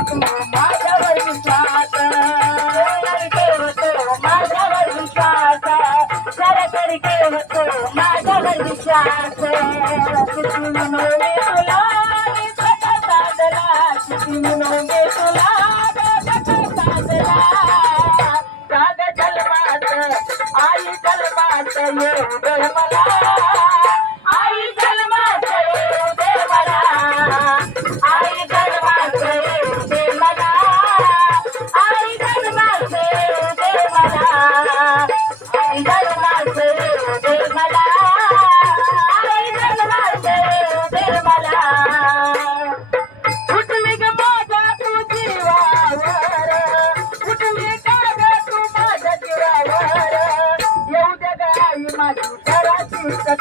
ठेवतो माझ्यावर विश्वास ठेवतो माझ्यावर विश्वास जरा तरी ठेवतो माझ्यावर विश्वास किती म्हणून तुला स्वतः साजरा किती म्हणून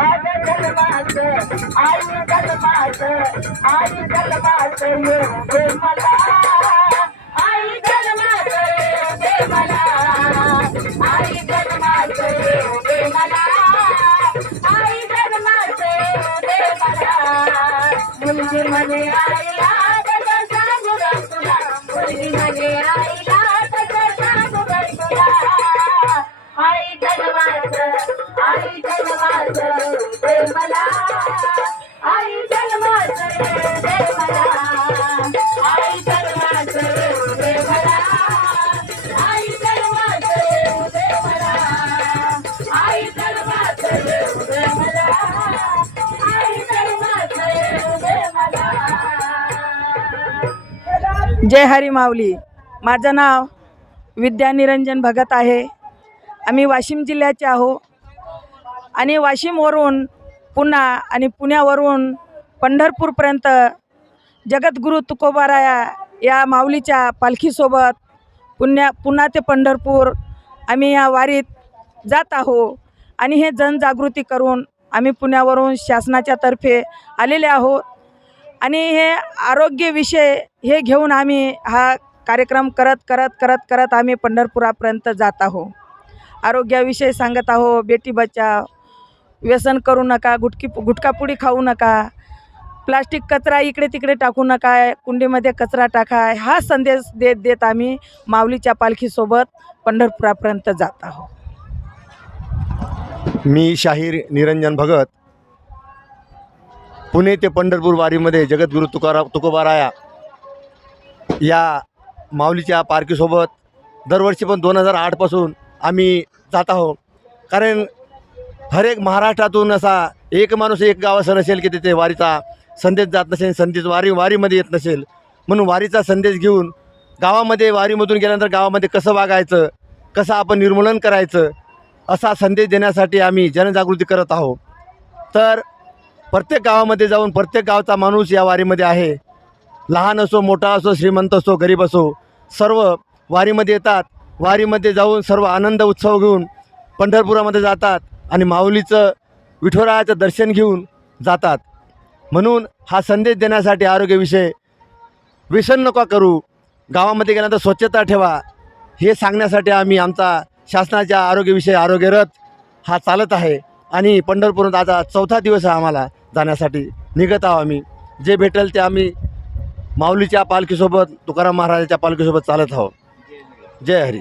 आई गल बात आई गल बात ये बेमला आई गल बात बेमला आई गल बात बेमला आई गल बात बेमला मने आई आज का सांग रसुला मुझे मने आई जय हरी माऊली. माझं नाव विद्या निरंजन भगत आहे. आम्ही वाशिम जिल्ह्याचे आहो. आणि वाशिमवरून पुन्हा आणि पुण्यावरून पंढरपूरपर्यंत जगद्गुरू तुकोबाराया या माऊलीच्या पालखीसोबत पुण्या पुन्हा ते पंढरपूर आम्ही या वारीत जात आहो आणि हे जनजागृती करून आम्ही पुण्यावरून शासनाच्या तर्फे आलेले आहोत. आणि हे आरोग्यविषय हे घेऊन आम्ही हा कार्यक्रम करत करत करत करत आम्ही पंढरपुरापर्यंत जात आहो आरोग्याविषयी सांगत आहो बेटी बचाव व्यसन करू नका गुटकी गुटखापुडी खाऊ नका प्लास्टिक कचरा इकडे तिकडे टाकू नका कुंडीमध्ये कचरा टाका. हा संदेश देत देत आम्ही माऊलीच्या पालखीसोबत पंढरपुरापर्यंत जात आहोत. मी शाहीर निरंजन भगत. पुणे ते पंढरपूर वारीमध्ये जगद्गुरू तुकारा तुकोबाराया या माऊलीच्या पालखीसोबत दरवर्षी पण दोन हजार आठपासून आम्ही जात आहोत. कारण हर एक महाराष्ट्रातून असा एक माणूस एक गाव असं नसेल की तिथे वारीचा संदेश जात नसेल संदेश वारी वारीमध्ये येत नसेल. म्हणून वारीचा संदेश घेऊन गावामध्ये वारीमधून गेल्यानंतर गावामध्ये कसं वागायचं कसं आपण निर्मूलन करायचं असा संदेश देण्यासाठी आम्ही जनजागृती करत आहोत. तर प्रत्येक गावामध्ये जाऊन प्रत्येक गावचा माणूस या वारीमध्ये आहे. लहान असो मोठा असो श्रीमंत असो गरीब असो सर्व वारीमध्ये येतात. वारीमध्ये जाऊन सर्व आनंद उत्सव घेऊन पंढरपुरामध्ये जातात. आणि माऊलीचं विठोरायाचं दर्शन घेऊन जातात. म्हणून हा संदेश देण्यासाठी आरोग्यविषय व्यसन नका करू. गावामध्ये गेल्यानंतर स्वच्छता ठेवा. हे सांगण्यासाठी आम्ही आमचा शासनाच्या आरोग्यविषयी आरोग्य रथ हा चालत आहे. आणि पंढरपूरात आता चौथा दिवस आहे आम्हाला जाण्यासाठी. निघत आहो आम्ही. जे भेटेल ते आम्ही माऊलीच्या पालखीसोबत तुकाराम महाराजाच्या पालखीसोबत चालत आहोत. जय हरी.